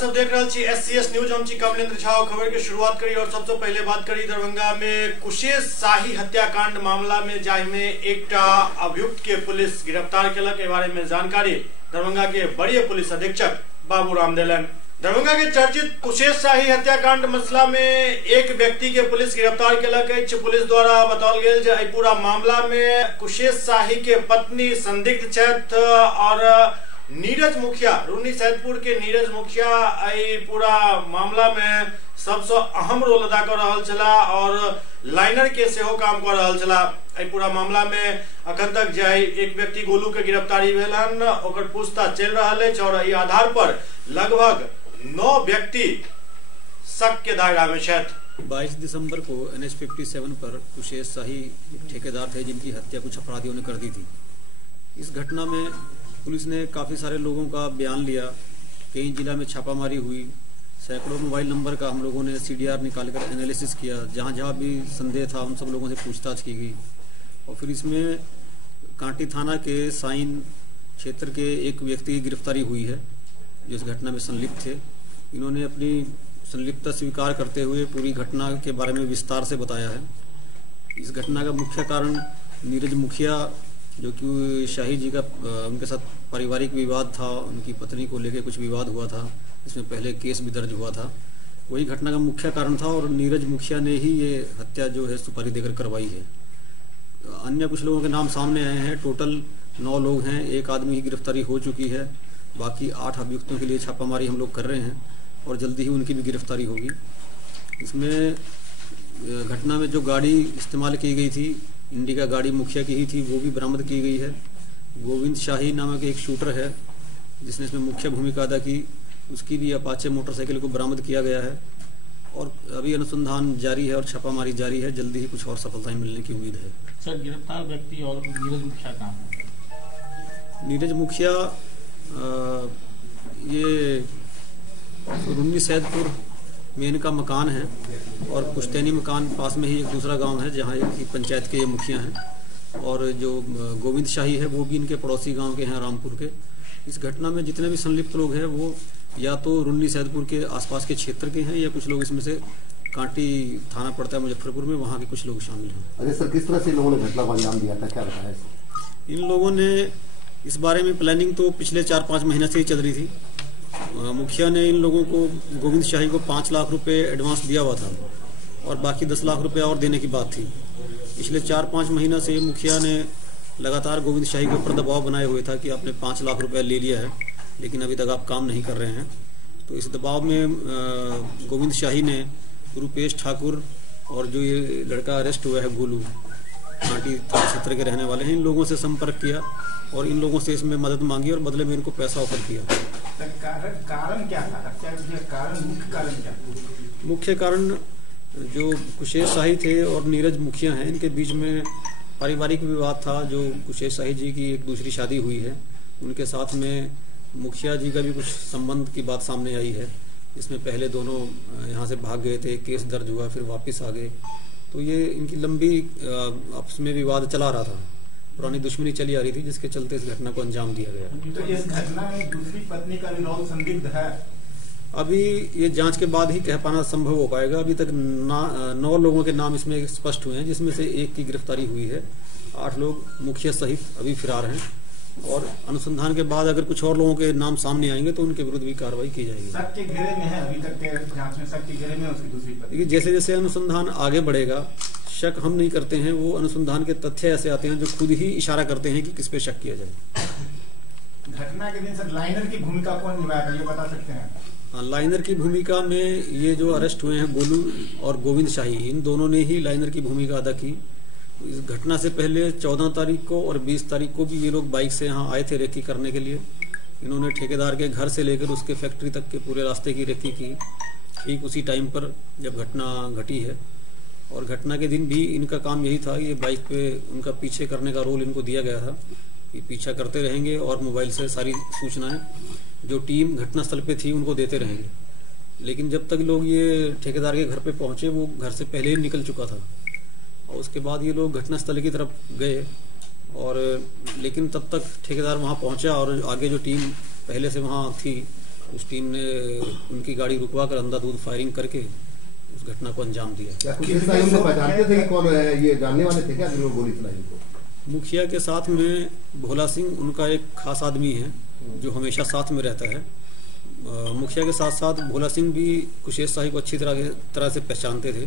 सब देख रहे छी SCS न्यूज। हम छी कमलेंद्र झा। खबर के शुरुआत करी और सबसे पहले बात करी दरभंगा में कुशेश शाही हत्याकांड मामला में जाहिमे एकटा अभियुक्त के पुलिस गिरफ्तार केलक। के बारे में जानकारी दरभंगा के वरीय पुलिस अधीक्षक बाबू राम देलन। दरभंगा के चर्चित कुशेश शाही हत्याकांड मसला में एक व्यक्ति के पुलिस गिरफ्तार केलक। पुलिस द्वारा बताओल गेल जे पूरा मामला में कुशेश शाही के पत्नी संदिग्ध छथि और नीरज मुखिया रूनी सैदपुर के नीरज मुखिया पूरा मामला में सबसे अहम रोल अदा कर रहा छला और लाइनर के सेहो काम कर रहा छला। पूरा मामला में अखन तक जे एक व्यक्ति गोलू के गिरफ्तारी भेल हन, ओकर पूछताछ चल रहा है और ई आधार पर लगभग 9 व्यक्ति शक के दायरा में छथि। 22 दिसंबर को NH 57 पर कुशेश शाही ठेकेदार थे जिनकी हत्या कुछ अपराधियों ने कर दी थी। इस घटना में पुलिस ने काफ़ी सारे लोगों का बयान लिया, कई जिला में छापामारी हुई, सैकड़ों मोबाइल नंबर का हम लोगों ने CDR निकालकर एनालिसिस किया। जहाँ जहाँ भी संदेह था उन सब लोगों से पूछताछ की गई और फिर इसमें कांटी थाना के साइन क्षेत्र के एक व्यक्ति की गिरफ्तारी हुई है जो इस घटना में संलिप्त थे। इन्होंने अपनी संलिप्तता स्वीकार करते हुए पूरी घटना के बारे में विस्तार से बताया है। इस घटना का मुख्य कारण नीरज मुखिया जो कि शाही जी का उनके साथ पारिवारिक विवाद था, उनकी पत्नी को लेकर कुछ विवाद हुआ था, इसमें पहले केस भी दर्ज हुआ था, वही घटना का मुख्य कारण था और नीरज मुखिया ने ही ये हत्या जो है सुपारी देकर करवाई है। अन्य कुछ लोगों के नाम सामने आए हैं। टोटल 9 लोग हैं, एक आदमी की गिरफ्तारी हो चुकी है, बाकी 8 अभियुक्तों के लिए छापामारी हम लोग कर रहे हैं और जल्दी ही उनकी भी गिरफ्तारी होगी। इसमें घटना में जो गाड़ी इस्तेमाल की गई थी, इंडिका गाड़ी मुखिया की ही थी, वो भी बरामद की गई है। गोविंद शाही नामक एक शूटर है जिसने इसमें मुख्य भूमिका अदा की, उसकी भी अपाचे मोटरसाइकिल को बरामद किया गया है और अभी अनुसंधान जारी है और छापामारी जारी है। जल्दी ही कुछ और सफलताएं मिलने की उम्मीद है। सर, गिरफ्तार व्यक्ति और नीरज मुखिया कहाँ है? नीरज मुखिया ये रूनी सैदपुर में इनका मकान है और पुश्तैनी मकान पास में ही एक दूसरा गांव है जहां एक पंचायत के ये मुखिया हैं और जो गोविंद शाही है वो भी इनके पड़ोसी गांव के हैं, रामपुर के। इस घटना में जितने भी संलिप्त लोग हैं वो या तो रूनी सैदपुर के आसपास के क्षेत्र के हैं या कुछ लोग इसमें से कांटी थाना पड़ता है मुजफ्फरपुर में, वहाँ के कुछ लोग शामिल हैं। अरे सर, किस तरह से लोगों ने घटना को अंजाम दिया था, क्या बताया? इन लोगों ने इस बारे में प्लानिंग तो पिछले 4-5 महीने से ही चल रही थी। मुखिया ने इन लोगों को, गोविंद शाही को 5 लाख रुपए एडवांस दिया हुआ था और बाकी 10 लाख रुपए और देने की बात थी। पिछले 4-5 महीना से मुखिया ने लगातार गोविंद शाही के ऊपर दबाव बनाए हुए था कि आपने 5 लाख रुपए ले लिया है लेकिन अभी तक आप काम नहीं कर रहे हैं। तो इस दबाव में गोविंद शाही ने रूपेश ठाकुर और जो ये लड़का अरेस्ट हुआ है गोलू, कांटी थाना क्षेत्र के रहने वाले हैं, इन लोगों से संपर्क किया और इन लोगों से इसमें मदद मांगी और बदले में इनको पैसा ऑफर किया। कारण क्या था? मुख्य कारण क्या? मुख्य कारण जो कुशेश शाही थे और नीरज मुखिया हैं, इनके बीच में पारिवारिक विवाद था। जो कुशेश शाही जी की एक दूसरी शादी हुई है, उनके साथ में मुखिया जी का भी कुछ संबंध की बात सामने आई है। इसमें पहले दोनों यहाँ से भाग गए थे, केस दर्ज हुआ, फिर वापस आ गए। तो ये इनकी लंबी आपस में विवाद चला रहा था, पुरानी दुश्मनी चली आ रही थी, जिसके चलते इस घटना को अंजाम दिया गया। तो इस घटना में दूसरी पत्नी का भी रोल संदिग्ध है? अभी ये जांच के बाद ही कह पाना संभव हो पाएगा। अभी तक 9 लोगों के नाम इसमें स्पष्ट हुए हैं, जिसमें से एक की गिरफ्तारी हुई है। 8 लोग मुखिया सहित अभी फरार हैं और अनुसंधान के बाद अगर कुछ और लोगों के नाम सामने आएंगे तो उनके विरुद्ध भी कार्रवाई की जाएगी। शक के घेरे में है अभी तक के जांच में, शक के घेरे में उसकी दूसरी पत्नी। देखिए, जैसे जैसे अनुसंधान आगे बढ़ेगा, शक हम नहीं करते हैं, वो अनुसंधान के तथ्य ऐसे आते हैं जो खुद ही इशारा करते हैं कि किस पे शक किया जाए। घटना के दिन सर लाइनर की भूमिका कौन निभाया, ये बता सकते हैं? हाँ, लाइनर की भूमिका में ये जो अरेस्ट हुए हैं गोलू और गोविंद शाही, इन दोनों ने ही लाइनर की भूमिका अदा की। इस घटना से पहले 14 तारीख को और 20 तारीख को भी ये लोग बाइक से यहाँ आए थे रेकी करने के लिए। इन्होंने ठेकेदार के घर से लेकर उसके फैक्ट्री तक के पूरे रास्ते की रेकी की, ठीक उसी टाइम पर जब घटना घटी है। और घटना के दिन भी इनका काम यही था, ये बाइक पे उनका पीछे करने का रोल इनको दिया गया था कि पीछा करते रहेंगे और मोबाइल से सारी सूचनाएं जो टीम घटनास्थल पे थी उनको देते रहेंगे। लेकिन जब तक लोग ये ठेकेदार के घर पे पहुंचे, वो घर से पहले ही निकल चुका था और उसके बाद ये लोग घटनास्थल की तरफ गए और लेकिन तब तक ठेकेदार वहां पहुंचा और आगे जो टीम पहले से वहां थी उस टीम ने उनकी गाड़ी रुकवा कर अंधाधुंध फायरिंग करके उस घटना को अंजाम दिया। क्या कुशेश शाही उनको पहचानते थे कि कौन है, ये जानने वाले थे क्या जिन्होंने गोली चलाई उनको? मुखिया के साथ में भोला सिंह उनका एक खास आदमी है जो हमेशा साथ में रहता है। मुखिया के साथ साथ भोला सिंह भी कुशेश शाही को अच्छी तरह से पहचानते थे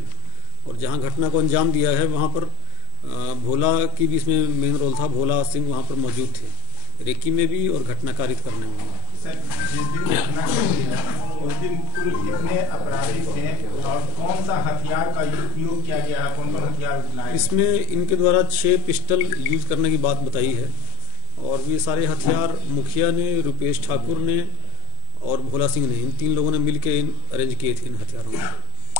और जहां घटना को अंजाम दिया है वहां पर भोला की भी इसमें मेन रोल था। भोला सिंह वहां पर मौजूद थे, रेकी में भी और घटना कारित करने में। सर, जिस दिन घटना हुई है उस दिन कुल कितने अपराधी थे और कौन सा हथियार का उपयोग किया गया है, कौन कौन हथियार लाए? इसमें इनके द्वारा 6 पिस्टल यूज करने की बात बताई है और ये सारे हथियार मुखिया ने, रुपेश ठाकुर ने और भोला सिंह ने, इन 3 लोगों ने मिलकर अरेंज किए थे इन हथियारों को।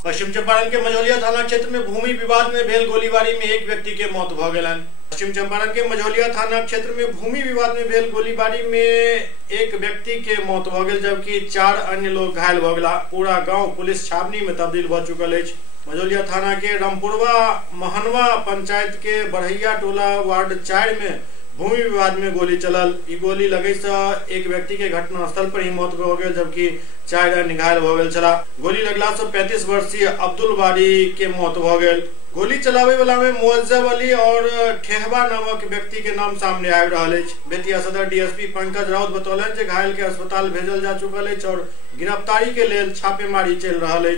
पश्चिम चंपारण के मझौलिया थाना क्षेत्र में भूमि विवाद में भेल गोलीबारी में एक व्यक्ति के मौत भ गए। पश्चिम चंपारण के मझौलिया थाना क्षेत्र में भूमि विवाद में भेल गोलीबारी में एक व्यक्ति के मौत भ गए जबकि 4 अन्य लोग घायल भ गए। पूरा गांव पुलिस छावनी में तब्दील भ चुकल है। मझौलिया थाना के रामपुरवा महनवा पंचायत के बढ़ैया टोला वार्ड 4 में भूमि विवाद में गोली चलल। ई गोली लगे से एक व्यक्ति के घटना स्थल पर ही मौत हो गई जबकि 4 अन्य घायल हो गए चला। गोली लगला से 35 वर्षीय अब्दुल बारी के मौत हो गए। गोली चलावे वाला में मुअज्जब अली और ठेहबा नामक व्यक्ति के नाम सामने आ रहा है। बेतिया सदर डीएसपी पंकज राउत बतौलन जे घायल के अस्पताल भेजल जा चुकल है और गिरफ्तारी के लेल छापेमारी चल रहा है।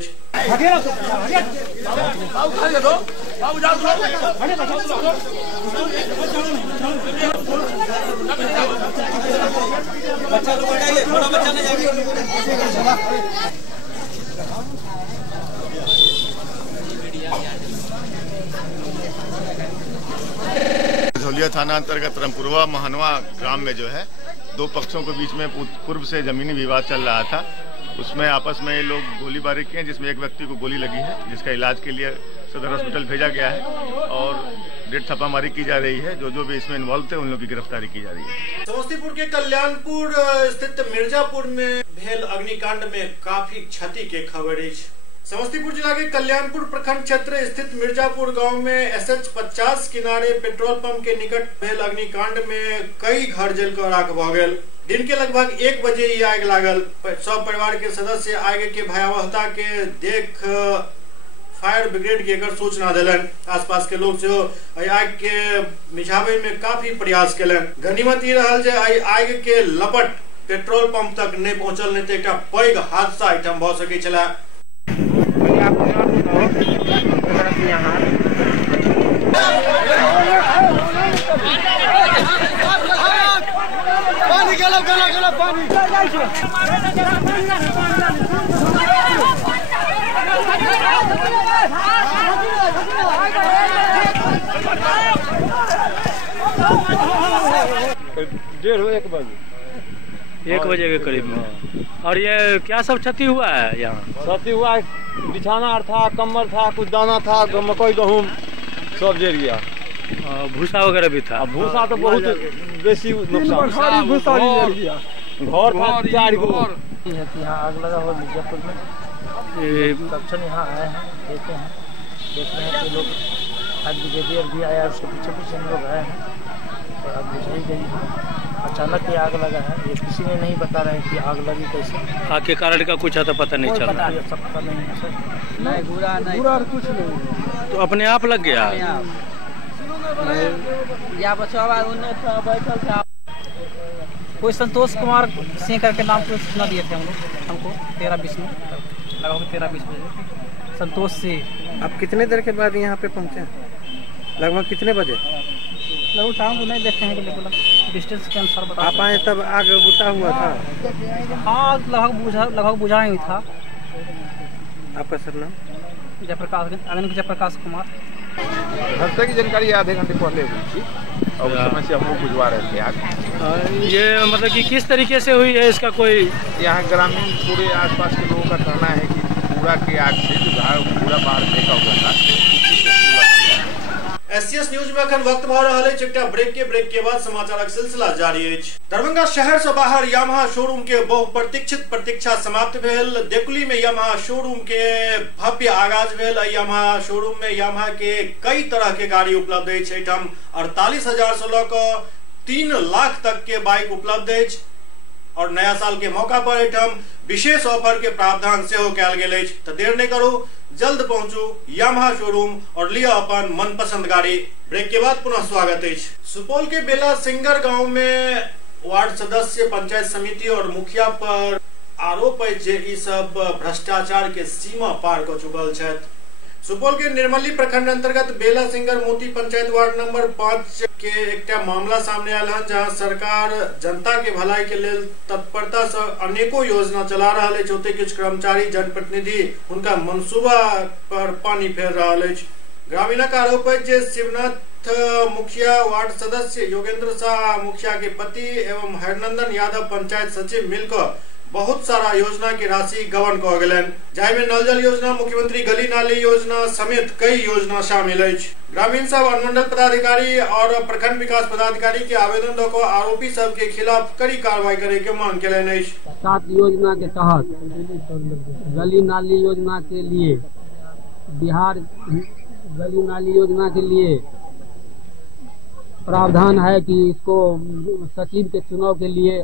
मझौलिया थाना अंतर्गत रामपुरवा महनवा ग्राम में जो है 2 पक्षों के बीच में पूर्व से जमीनी विवाद चल रहा था। उसमें आपस में लोग गोलीबारी किए जिसमें एक व्यक्ति को गोली लगी है जिसका इलाज के लिए सदर हॉस्पिटल भेजा गया है और डेढ़ छापामारी की जा रही है। जो भी इसमें इन्वॉल्व थे उन लोगों की गिरफ्तारी की जा रही है। समस्तीपुर के कल्याणपुर स्थित मिर्जापुर में भेल अग्निकांड में काफी क्षति के खबर है। समस्तीपुर जिला के कल्याणपुर प्रखंड क्षेत्र स्थित मिर्जापुर गांव में SH50 किनारे पेट्रोल पंप के निकट भेल अग्निकांड में कई घर जलकर राख भ गए। दिन के लगभग 1 बजे ही आग लागल। सब परिवार के सदस्य आग के भयावहता के देख फायर ब्रिगेड के सूचना दिलन। आसपास के लोग जो आग के मिझावे में काफी प्रयास केलन। गनीमत ई रहल जे आग के लपट पेट्रोल पंप तक नहीं पहुंचल, नहीं तो एक पैघ हादसा एठम भ सकै छला। पानी गला पानी एक बजे के करीब में। और ये क्या सब क्षति हुआ है यहाँ? क्षति हुआ, बिछाना था, कम्बल था, कुछ दाना था, मकई गेहूँ सब जल गया। भूसा वगैरह भी था? भूसा तो बहुत बेसी नुकसान, घर था 4 गो। यहाँ आग लगा हुआ मिर्जापुर में। तक्षण यहाँ आए हैं, देख रहे हैं कि लोग आज ब्रिगेडियर भी आया, उसके पीछे हम लोग आए हैं और आग बुझाई गई है। अचानक ही आग लगा है, ये किसी ने नहीं बता रहे कि आग लगी कैसे। आग के कारण का कुछ तो पता नहीं चल रहा? पता नहीं है सर, नहीं बुरा कुछ नहीं। तो अपने आप लग गया? कोई संतोष कुमार सिंह करके नाम को सूचना दिए थे हमको 13-20 में, लगभग 13-20 बजे। संतोष सिंह। आप कितने देर के बाद यहाँ पे पहुँचे? लगभग कितने बजे? लगभग टाइम तो नहीं देखते हैं कि डिस्टेंस के अनुसार बता। आप आए तब आग बुता हुआ था? हाँ, लगभग बुझा ही था। आपका सर नाम? जयप्रकाश कुमार। घटना की जानकारी आधे घंटे पहले हुई थी और उस समय से हम लोग बुझवा रहे थे आग। ये मतलब कि किस तरीके से हुई है, इसका कोई? यहाँ ग्रामीण पूरे आसपास के लोगों का कहना है कि पूरा के आग से जो पूरा बाहर फेंका हुआ था। SCS न्यूज में अखन वक्त भ रहा है। एकटा ब्रेक के बाद समाचारक सिलसिला जारी है। दरभंगा शहर से बाहर यामाहा शोरूम के बहुप्रतीक्षित प्रतीक्षा समाप्त भेल। देकुली में यामाहा शोरूम के भव्य आगाज भेल। यामाहा शोरूम में यामाहा के कई तरह के गाड़ी उपलब्ध है। 48,000 से लऽ कऽ 3 लाख तक के बाइक उपलब्ध है। और नया साल के मौका पर एठम विशेष ऑफर के प्रावधान से हो कैल गेल अछि। तो देर नहीं करू, जल्द पहुंचू यामाहा शोरूम और लिया अपन मनपसंद गाड़ी। ब्रेक के बाद पुनः स्वागत है। सुपौल के बेला सिंगर गांव में वार्ड सदस्य, पंचायत समिति और मुखिया पर आरोप है जे ई सब भ्रष्टाचार के सीमा पार कर चुकल है। सुपौल के निर्मली प्रखंड अंतर्गत बेला सिंगर मोती पंचायत वार्ड नंबर 5 के एक मामला सामने आयल है, जहां सरकार जनता के भलाई के लिए तत्परता से अनेकों योजना चला रहा है। ओते कुछ कर्मचारी, जनप्रतिनिधि उनका मनसूबा पर पानी फेर रहा है। ग्रामीणक आरोप है जे शिवनाथ मुखिया, वार्ड सदस्य योगेंद्र शाह मुखिया के पति एवं हरनंदन यादव पंचायत सचिव मिलकर बहुत सारा योजना की राशि गबन कऽ गेलनि, जाहिमे नल जल योजना, मुख्यमंत्री गली नाली योजना समेत कई योजना शामिल अछि। ग्रामीण सब अनुमंडल पदाधिकारी और प्रखंड विकास पदाधिकारी के आवेदन दऽ कऽ आरोपी सब के खिलाफ कड़ी कार्रवाई करे के मांग केलनि अछि। 7 योजना के तहत गली नाली योजना के लिए, बिहार गली नाली योजना के लिए प्रावधान है कि इसको सचिव के चुनाव के लिए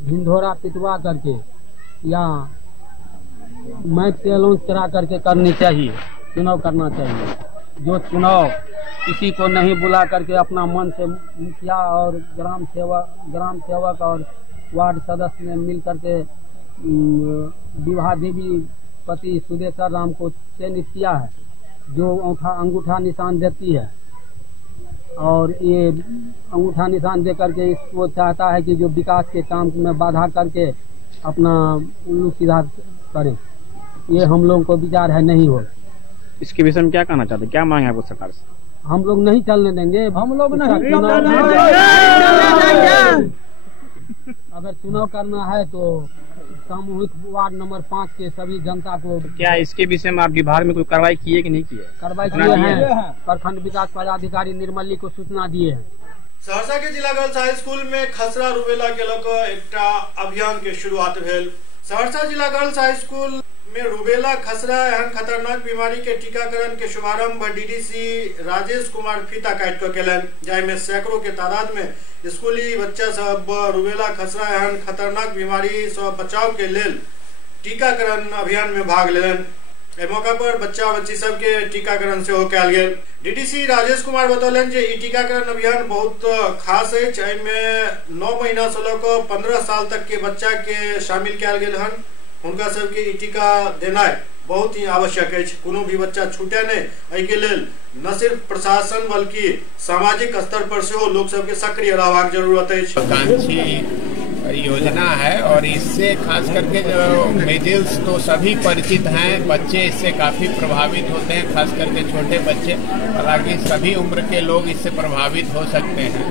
ढिंढोरा पिटवा करके या मैच से अनाउंस करा करके करनी चाहिए, चुनाव करना चाहिए। जो चुनाव किसी को नहीं बुला करके अपना मन से मुखिया और ग्राम सेवक और वार्ड सदस्य ने मिल करके विवाह देवी पति सुदेश्वर राम को चयनित किया है, जो अंगूठा निशान देती है। और ये अंगूठा निशान दे करके वो चाहता है कि जो विकास के काम में बाधा करके अपना उल्लू सीधा करे। ये हम लोगों को विचार है नहीं हो। इसके विषय में क्या कहना चाहते, क्या मांग है आपको सरकार से? हम लोग नहीं चलने देंगे, हम लोग नहीं। अगर चुनाव करना है तो सामूहिक वार्ड नंबर 5 के सभी जनता को। क्या इसके विषय में आप विभाग में कोई कार्रवाई किए कि नहीं किए? कार्रवाई किए हैं, प्रखंड विकास पदाधिकारी निर्मली को सूचना दिए हैं। सहरसा के जिला गर्ल्स हाई स्कूल में खसरा रुबेला के लऽ एक अभियान के शुरुआत भेल। सहरसा जिला गर्ल्स हाई स्कूल में रुबेला, खसरा एहन खतरनाक बीमारी के टीकाकरण के शुभारंभ डीडीसी राजेश कुमार फीता काट कऽ केलनि, जाहिमे सैकड़ों के तादाद में स्कूली बच्चा सब रुबेला, खसरा एहन खतरनाक बीमारी से बचाव के लेल टीकाकरण अभियान में भाग लेलनि। एहि मौका पर बच्चा बच्ची सब के टीकाकरण सेहो कयल गेल। डीडीसी राजेश कुमार बतौलनि जे ई टीकाकरण अभियान बहुत खास अछि। एहिमे 9 महीना से लऽ कऽ 15 साल तक के बच्चा के शामिल कयल गेल हन। उनका सबके ई टीका देनाइ बहुत ही आवश्यक है। कोनो भी बच्चा छूटे नहीं। एहि के लेल न सिर्फ प्रशासन बल्कि सामाजिक स्तर पर से लोग सबके सक्रिय रहबाक जरूरत है। योजना है और इससे खास करके जो मिडिल्स तो सभी परिचित हैं, बच्चे इससे काफी प्रभावित होते हैं, खास करके छोटे बच्चे। हालांकि सभी उम्र के लोग इससे प्रभावित हो सकते हैं।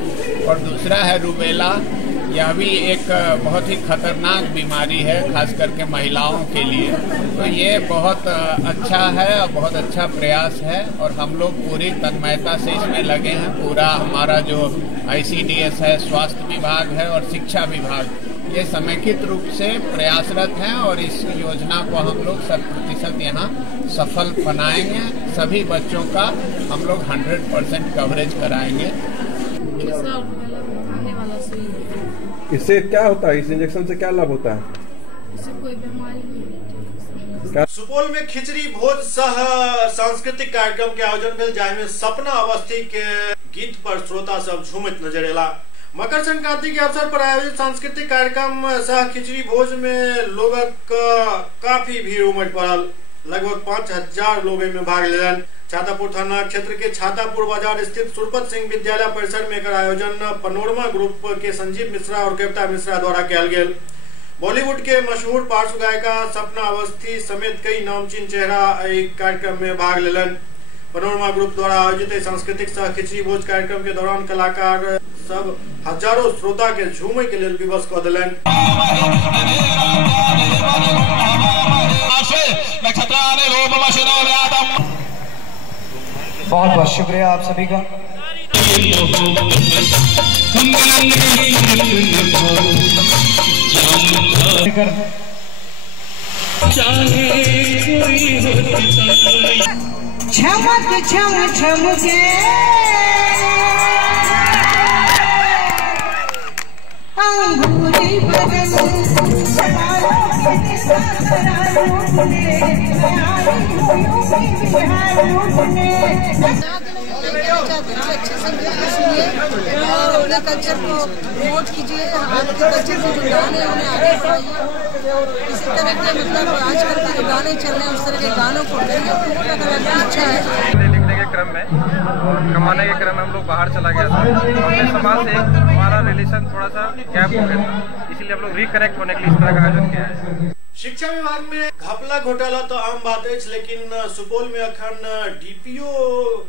और दूसरा है रुबेला, यह भी एक बहुत ही खतरनाक बीमारी है, खास करके महिलाओं के लिए। तो ये बहुत अच्छा है और बहुत अच्छा प्रयास है और हम लोग पूरी तन्मयता से इसमें लगे हैं। पूरा हमारा जो ICDS है, स्वास्थ्य विभाग है और शिक्षा विभाग, ये समेकित रूप से प्रयासरत हैं और इस योजना को हम लोग 100% यहाँ सफल बनाएंगे। सभी बच्चों का हम लोग 100% कवरेज कराएंगे। इससे क्या होता है, इस इंजेक्शन से क्या लाभ होता है? इससे कोई बीमारी नहीं। सुपौल में खिचड़ी भोज सह सांस्कृतिक कार्यक्रम के आयोजन भेल, जाहिमे सपना अवस्थी के गीत पर श्रोता सब झूमत नजर एला। मकर संक्रांति के अवसर पर आयोजित सांस्कृतिक कार्यक्रम सह खिचड़ी भोज में लोगक काफी भीड़ उमड़ पड़ल। लगभग 5000 लोग में भाग लेलन। छातापुर थाना क्षेत्र के छातापुर बाजार स्थित सुरपत सिंह विद्यालय परिसर में एकर आयोजन पनोरमा ग्रुप के संजीव मिश्रा और कविता मिश्रा द्वारा कयल गेल। बॉलीवुड के मशहूर पार्श्व गायिका सपना अवस्थी समेत कई नामचीन चेहरा कार्यक्रम में भाग लेलन। पनोरमा ग्रुप द्वारा आयोजित सांस्कृतिक सह खिचड़ी भोज कार्यक्रम के दौरान कलाकार सब हजारों श्रोता के झूमे के लिए विवश कऽ देलन। बहुत बहुत शुक्रिया आप सभी का। छमक छम छम के अंगूरी बदन सवालों के दिशा सरा लूटने अच्छे संगीत सुनिए और अपने कल्चर को प्रमोट कीजिए। आपके कल्चर के जो गाने हैं उन्हें आगे बढ़ाइए। इसी तरह के मतलब आजकल के जो गाने चल रहे हैं उस तरह के गानों को प्रमोट करना अच्छा है। लिखने के क्रम में और कमाने के क्रम में हम लोग बाहर चला गया था। अपने समाज से हमारा रिलेशन थोड़ा सा गैप हो गया था, इसीलिए हम लोग रिकनेक्ट होने के लिए इस तरह का आयोजन किया है। शिक्षा विभाग में घपला घोटाला तो आम बात है, लेकिन सुपौल में अखन डीपीओ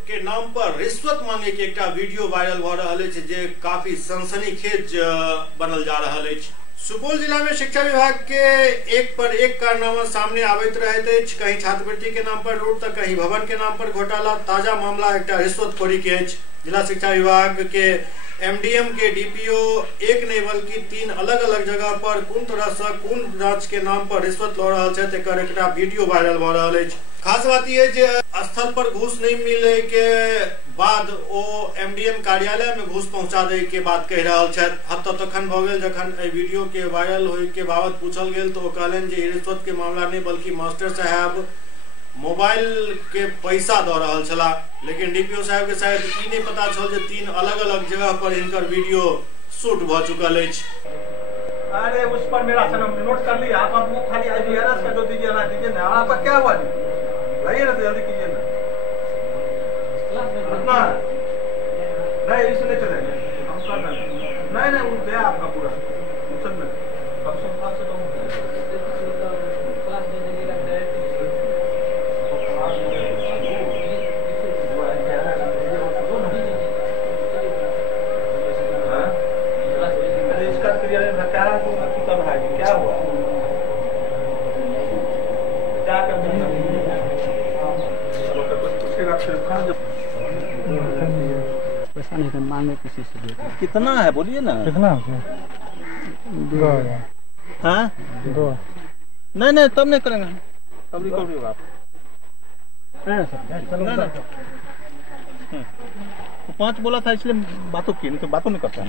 के नाम पर रिश्वत मांगे के एक वीडियो वायरल भ रहा है, जे काफी सनसनीखेज बनल जा रहा है। सुपौल जिला में शिक्षा विभाग के एक पर एक कारनामा सामने आबैत रहैत अछि। कहीं छात्रवृत्ति के नाम पर लूट तो कहीं भवन के नाम पर घोटाला। ताजा मामला एक रिश्वतखोरी के अछि। जिला शिक्षा विभाग के एमडीएम के डीपीओ एक नहीं बल्कि 3 अलग अलग जगह पर कोन तरह से कोन जांच के नाम पर रिश्वत ल रहल छथि, एकर एकटा वीडियो वायरल भ रहल अछि। खास बात यह जे स्थल पर घूस नहीं मिले के बाद ओ एमडीएम कार्यालय में घूस पहुंचा दे के बात कह रहल छथि। हद तखन भ गेल जखन एहि वीडियो के वायरल होय के बाबत पूछल गेल तो कहलन जे रिश्वत के मामला नहीं बल्कि मास्टर साहब मोबाइल के पैसा द रहल छला। लेकिन डीपीओ साहब के शायद ई नहीं पता छल जे 3 अलग अलग जगह पर इनकर वीडियो शूट भ चुकल अछि। अरे उस पर मेरा सनम नोट कर लिया आप, वो खाली आईवीआरएस का जो दीजिए ना आपका क्या हुआ जी, लाइए ना जल्दी कीजिए ना। कितना नहीं इसने चलेंगे हम कर नहीं वो गया आपका पूरा सब में क्या हुआ क्या करते हैं पैसा नहीं कर मांगे किसी से। कितना है बोलिए ना। कितना हाँ 2 नहीं तब नहीं करेंगे, तब रिकवरी होगा। तो 5 बोला था इसलिए बातों की, नहीं तो बातों नहीं करता है।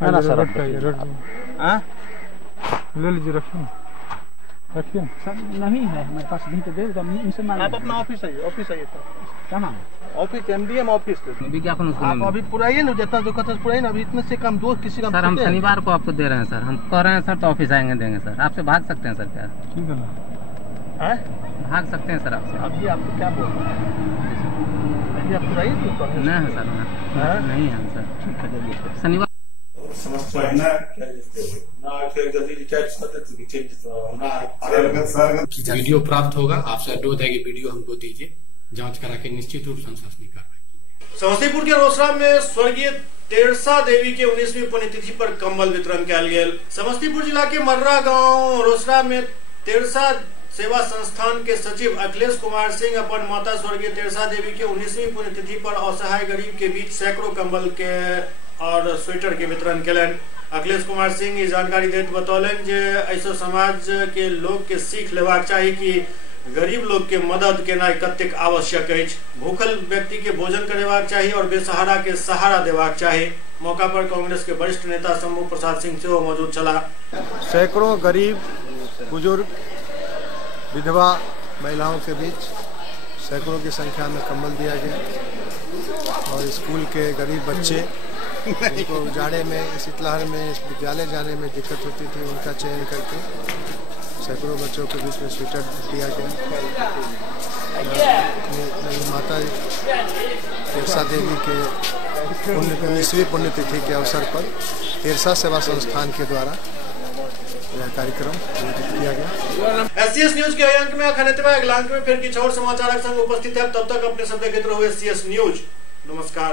है ना सर, ले लीजिए, रखिए सर। नहीं है हमारे पास, नहीं तो दे देगा। आप अपना ऑफिस आइए सर। क्या नाम? ऑफिस एमडीएम ऑफिस विज्ञापन आप अभी पुराइए ना, जितना जो कहते पुराइए ना। अभी इतने से कम दो किसी का सर हम शनिवार को आपको दे रहे हैं सर। हम कह रहे हैं सर तो ऑफिस आएंगे देंगे सर। आपसे भाग सकते हैं सर क्या? ठीक है भाग सकते हैं सर आपसे। अभी आपको क्या बोल रहे हैं? आप पुराइए नहीं है सर, नहीं है सर। शनिवार वीडियो प्राप्त होगा, आपसे अनुरोध है कि वीडियो हमको दीजिए, जांच करा के निश्चित रूप से अनुशासनिक कार्रवाई। समस्तीपुर के रोसड़ा में स्वर्गीय तेरसा देवी के 19वीं पुण्यतिथि पर कंबल वितरण कयल गेल। समस्तीपुर जिला के मर्रा गांव रोसड़ा में तेरसा सेवा संस्थान के सचिव अखिलेश कुमार सिंह अपन माता स्वर्गीय तेरसा देवी के 19वीं पुण्यतिथि पर असहाय गरीब के बीच सैकड़ों कंबल के और स्वेटर के वितरण कलन। अखिलेश कुमार सिंह ये जानकारी देते बतौलन जे ऐसा समाज के लोग के सीख लेवाक चाहिए कि गरीब लोग के मदद केनाइ कतेक आवश्यक अछि। भूखल व्यक्ति के भोजन करेवाक चाहिए और बेसहारा के सहारा देवाक चाहिए। मौका पर कांग्रेस के वरिष्ठ नेता शंभू प्रसाद सिंह सेहो मौजूद छला। सैकड़ों गरीब बुजुर्ग विधवा महिलाओं के बीच सैकड़ों की संख्या में कंबल दिया गया और स्कूल के गरीब बच्चे जिनको जाड़े में शीतलहर में विद्यालय जाने में दिक्कत होती थी, उनका चयन करके सैकड़ों बच्चों के बीच में स्वेटर दिया गया। मेरी माता तेरसा देवी के 19वीं पुण्यतिथि के अवसर पर तेरसा सेवा संस्थान के द्वारा यह कार्यक्रम किया गया। एससीएस न्यूज के अंक में अगला अंक में फिर कुछ और समाचार संग उपस्थित है। तब तक अपने सब देखते रहो एससीएस न्यूज। नमस्कार।